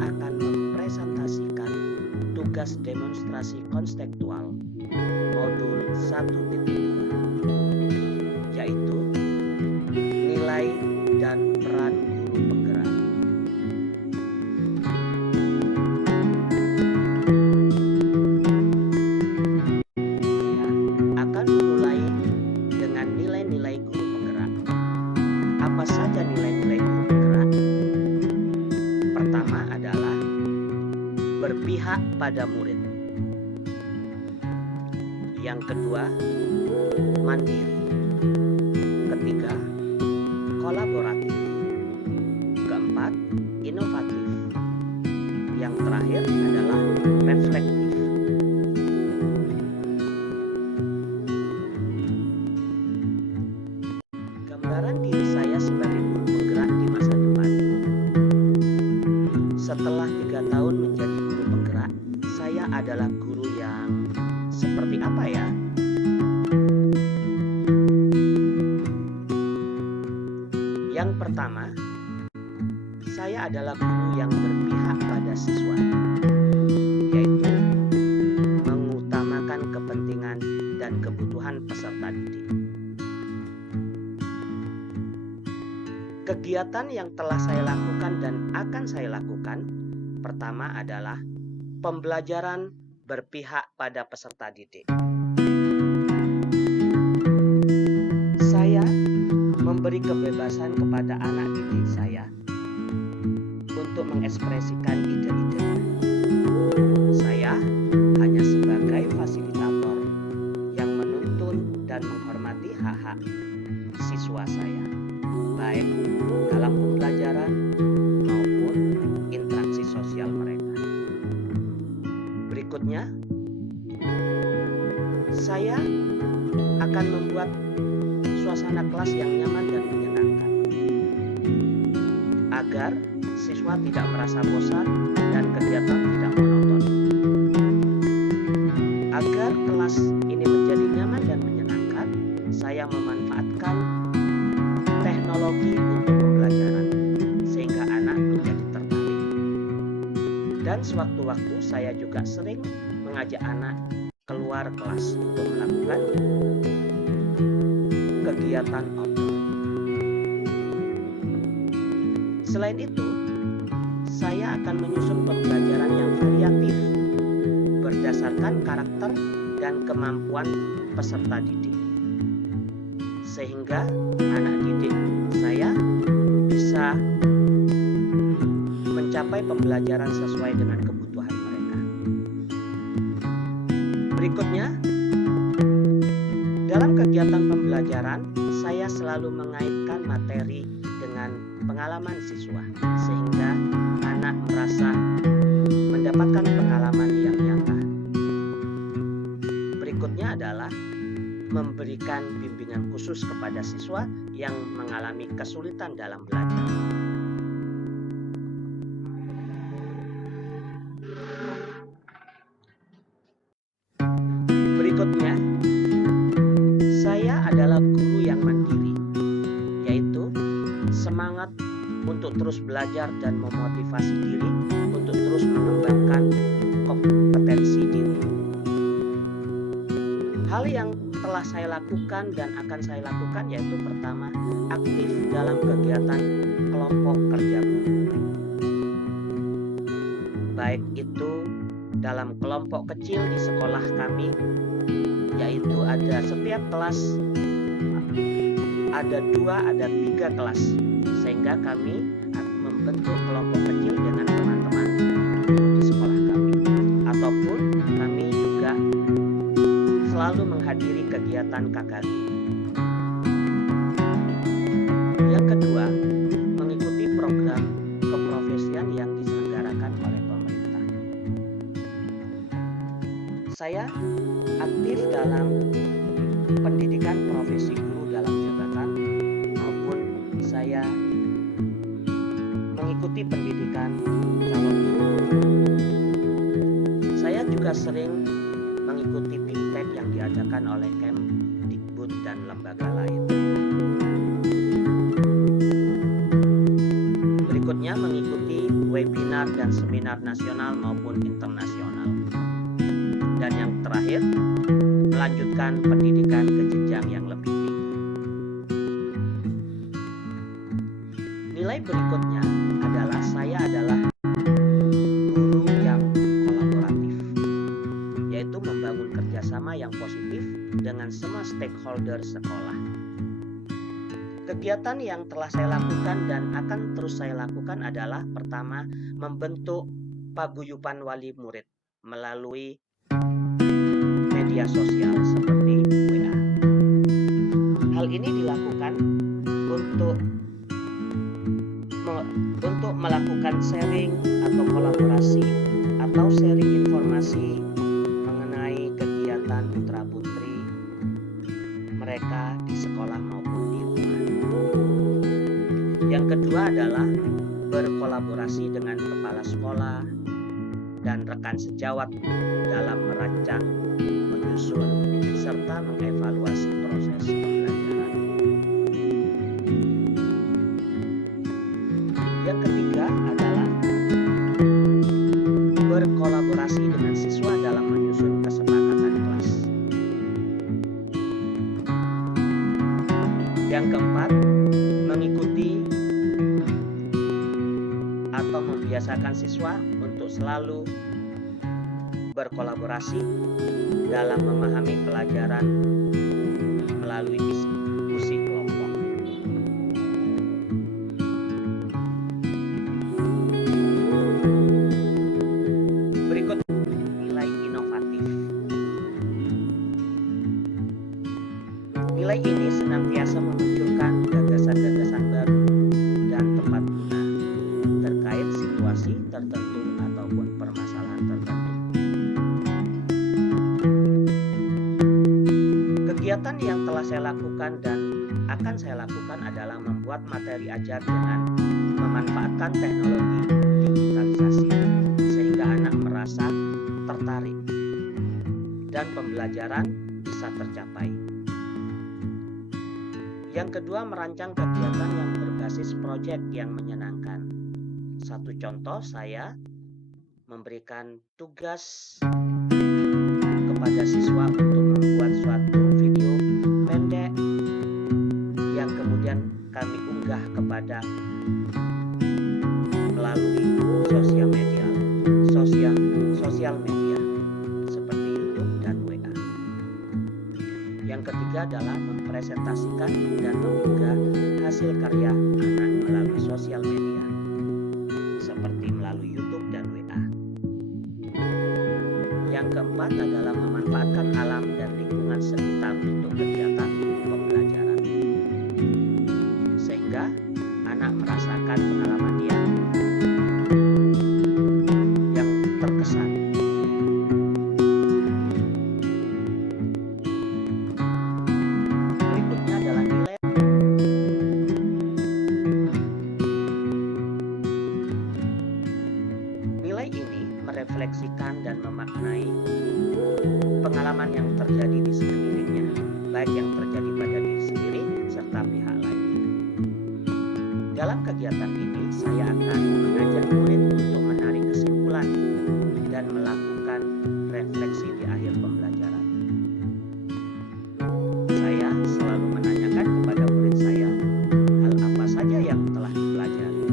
akan mempresentasikan tugas demonstrasi konstekstual modul 1.2, yaitu nilai dan peran guru penggerak. Saya akan memulai dengan nilai-nilai guru penggerak. Apa saja nilai-nilai guru penggerak? Pertama adalah berpihak pada murid. Yang kedua, mandiri. Ketiga, kolaboratif. Keempat, inovatif. Yang terakhir adalah reflektif. Gambaran diri saya sebagai guru penggerak di masa depan. Setelah 3 tahun menjadi guru penggerak, saya adalah guru yang seperti apa ya? Yang pertama, saya adalah guru yang berpihak pada siswa, yaitu mengutamakan kepentingan dan kebutuhan peserta didik. Kegiatan yang telah saya lakukan dan akan saya lakukan, pertama adalah pembelajaran berpihak pada peserta didik. Saya memberi kebebasan kepada anak didik saya untuk mengekspresikan ide-idenya. Saya hanya sebagai fasilitator yang menuntun dan menghormati hak-hak siswa saya, baik dalam pembelajaran maupun interaksi sosial mereka. Berikutnya, saya akan membuat suasana kelas yang nyaman dan menyenangkan, agar siswa tidak merasa bosan dan kegiatan tidak monoton. Agar kelas ini menjadi nyaman dan menyenangkan, saya memanfaatkan teknologi untuk pembelajaran sehingga anak menjadi tertarik. Dan sewaktu-waktu saya juga sering mengajak anak keluar kelas untuk melakukan kegiatan outdoor. Selain itu, saya akan menyusun pembelajaran yang variatif berdasarkan karakter dan kemampuan peserta didik, sehingga anak didik saya bisa mencapai pembelajaran sesuai dengan kebutuhan mereka. Berikutnya, dalam kegiatan pembelajaran, saya selalu mengaitkan materi dengan pengalaman siswa, sehingga anak merasa mendapatkan pengalaman yang nyata. Berikutnya adalah memberikan bimbingan khusus kepada siswa yang mengalami kesulitan dalam belajar. Berikutnya, saya adalah guru yang mandiri, yaitu semangat untuk terus belajar dan memotivasi diri untuk terus mengembangkan kompetensi diri. Hal yang telah saya lakukan dan akan saya lakukan yaitu pertama, aktif dalam kegiatan kelompok kerja guru. Baik itu dalam kelompok kecil di sekolah kami, yaitu ada setiap kelas ada 2, ada 3 kelas, sehingga kami membentuk kelompok kecil dengan teman-teman di sekolah kami, ataupun kami juga selalu menghadiri kegiatan KKG. Yang kedua, mengikuti program keprofesian yang diselenggarakan oleh pemerintah. Saya aktif dalam pendidikan profesi guru dalam jabatan, maupun saya mengikuti pendidikan calon guru. Saya juga sering mengikuti Bimtek yang diadakan oleh Kemdikbud dan lembaga lain. Berikutnya, mengikuti mengikuti webinar dan seminar nasional maupun internasional. Dan yang terakhir, melanjutkan pendidikan ke jenjang yang lebih tinggi. Nilai berikutnya adalah saya adalah guru yang kolaboratif, yaitu membangun kerjasama yang positif dengan semua stakeholder sekolah. Kegiatan yang telah saya lakukan dan akan terus saya lakukan adalah pertama, membentuk paguyuban wali murid melalui media sosial seperti WA. Hal ini dilakukan untuk melakukan sharing atau kolaborasi atau sharing informasi mengenai kegiatan putra-putri mereka di sekolah maupun di rumah. Yang kedua adalah berkolaborasi dengan kepala sekolah dan rekan sejawat dalam merancang, menyusun, serta mengevaluasi proses pembelajaran. Yang ketiga adalah berkolaborasi dengan siswa dalam menyusun kesepakatan kelas. Yang keempat, mengikuti atau membiasakan siswa untuk selalu berkolaborasi dalam memahami pelajaran melalui diskusi kelompok. Berikut nilai inovatif. Nilai ini senantiasa memunculkan gagasan-gagasan baru dan tepat guna terkait situasi tertentu ataupun permasalahan tertentu. Kegiatan yang telah saya lakukan dan akan saya lakukan adalah membuat materi ajar dengan memanfaatkan teknologi digitalisasi sehingga anak merasa tertarik dan pembelajaran bisa tercapai. Yang kedua, merancang kegiatan yang berbasis proyek yang menyenangkan. Satu contoh, saya memberikan tugas kepada siswa untuk membuat suatu video pendek yang kemudian kami unggah kepada melalui sosial media seperti YouTube dan WA. Yang ketiga adalah mempresentasikan dan mengunggah hasil karya anak melalui sosial media seperti melalui YouTube dan WA. Yang keempat adalah memanfaatkan alam dan lingkungan sekitar untuk kegiatan pembelajaran, sehingga anak merasakan pengalaman yang terkesan. Berikutnya adalah nilai. Nilai ini merefleksikan dan memaknai pengalaman yang terjadi di sekelilingnya, baik yang terjadi pada diri sendiri serta pihak lain. Dalam kegiatan ini, saya akan mengajak murid untuk menarik kesimpulan dan melakukan refleksi di akhir pembelajaran. Saya selalu menanyakan kepada murid saya hal apa saja yang telah dipelajari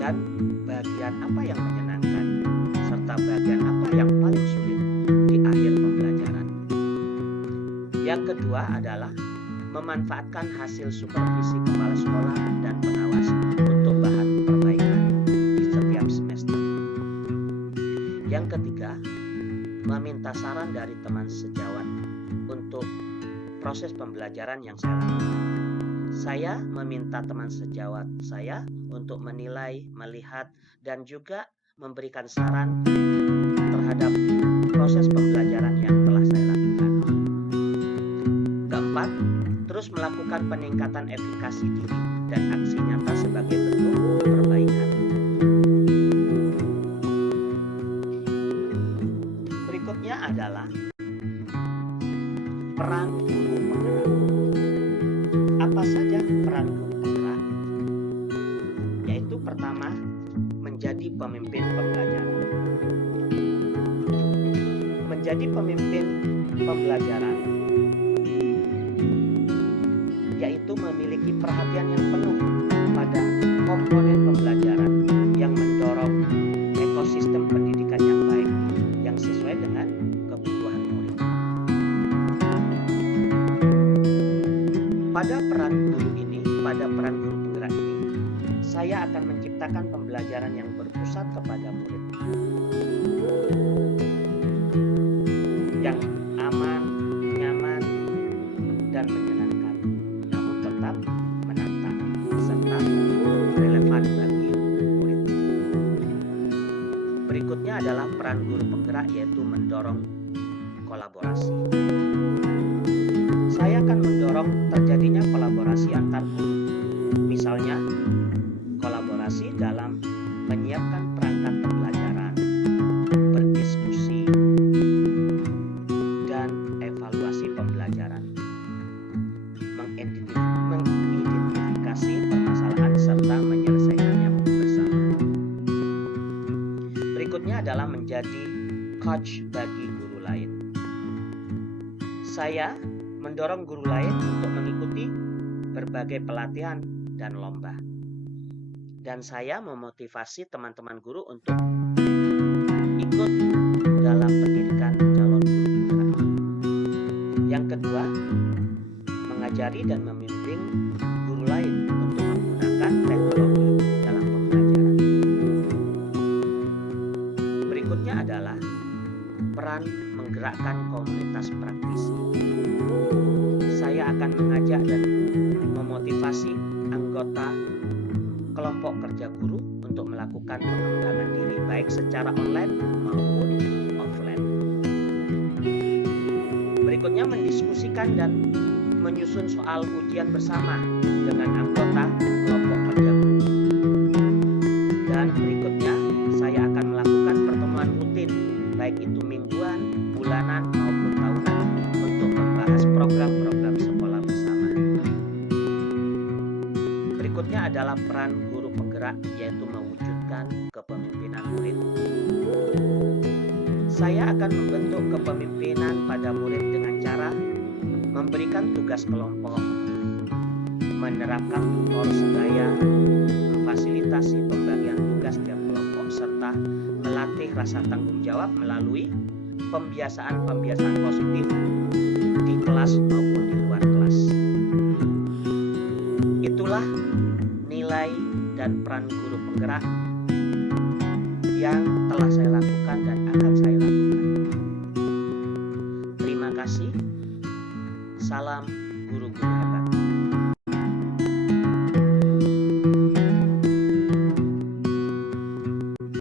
dan bagian apa yang menyenangkan serta bagian apa yang paling sulit di akhir pembelajaran. Yang kedua adalah memanfaatkan hasil supervisi kepala sekolah dan pengawas untuk bahan perbaikan di setiap semester. Yang ketiga, meminta saran dari teman sejawat untuk proses pembelajaran yang saya lakukan. Saya meminta teman sejawat saya untuk menilai, melihat, dan juga memberikan saran terhadap proses pembelajaran yang telah saya lakukan. Keempat, terus melakukan peningkatan efikasi diri dan aksi nyata sebagai bentuk perbaikan. Berikutnya adalah peran guru penggerak. Apa saja peran guru penggerak? Yaitu pertama, pertama, menjadi pemimpin pembelajaran. Menjadi pemimpin pembelajaran yaitu memiliki perhatian yang penuh pada komponen pembelajaran yang mendorong ekosistem pendidikan yang baik yang sesuai dengan kebutuhan murid. Pada peran guru penggerak ini, saya akan menciptakan pembelajaran yang berpusat kepada murid, yang aman, nyaman, dan menyenangkan, namun tetap menantang serta relevan bagi murid. Berikutnya adalah peran guru penggerak, yaitu mendorong kolaborasi. Saya akan mendorong terjadinya kolaborasi antar guru, misalnya kolaborasi dalam menyiapkan perangkat pembelajaran, berdiskusi, dan evaluasi pembelajaran, mengidentifikasi permasalahan serta menyelesaikannya bersama. Berikutnya adalah menjadi coach bagi guru lain. Saya mendorong guru lain untuk mengikuti berbagai pelatihan dan lomba. Dan saya memotivasi teman-teman guru untuk ikut dalam pendidikan calon guru penggerak. Yang kedua, mengajari dan membimbing guru lain untuk menggunakan teknologi dalam pembelajaran. Berikutnya adalah peran menggerakkan komunitas praktisi. Saya akan mengajak dan memotivasi anggota kelompok kerja guru untuk melakukan pengembangan diri baik secara online maupun offline. Berikutnya mendiskusikan dan menyusun soal ujian bersama dengan anggota kelompok kerja guru. Dan berikutnya saya akan melakukan pertemuan rutin baik itu mingguan, bulanan maupun tahunan untuk membahas program-program sekolah bersama. Berikutnya adalah peran guru penggerak, yaitu mewujudkan kepemimpinan murid. Saya akan membentuk kepemimpinan pada murid dengan cara memberikan tugas kelompok, menerapkan tutor sebaya, memfasilitasi pembagian tugas tiap kelompok, serta melatih rasa tanggung jawab melalui pembiasaan-pembiasaan positif di kelas maupun di luar kelas. Itulah nilai dan peran guru penggerak yang telah saya lakukan dan akan saya lakukan. Terima kasih. Salam guru-guru.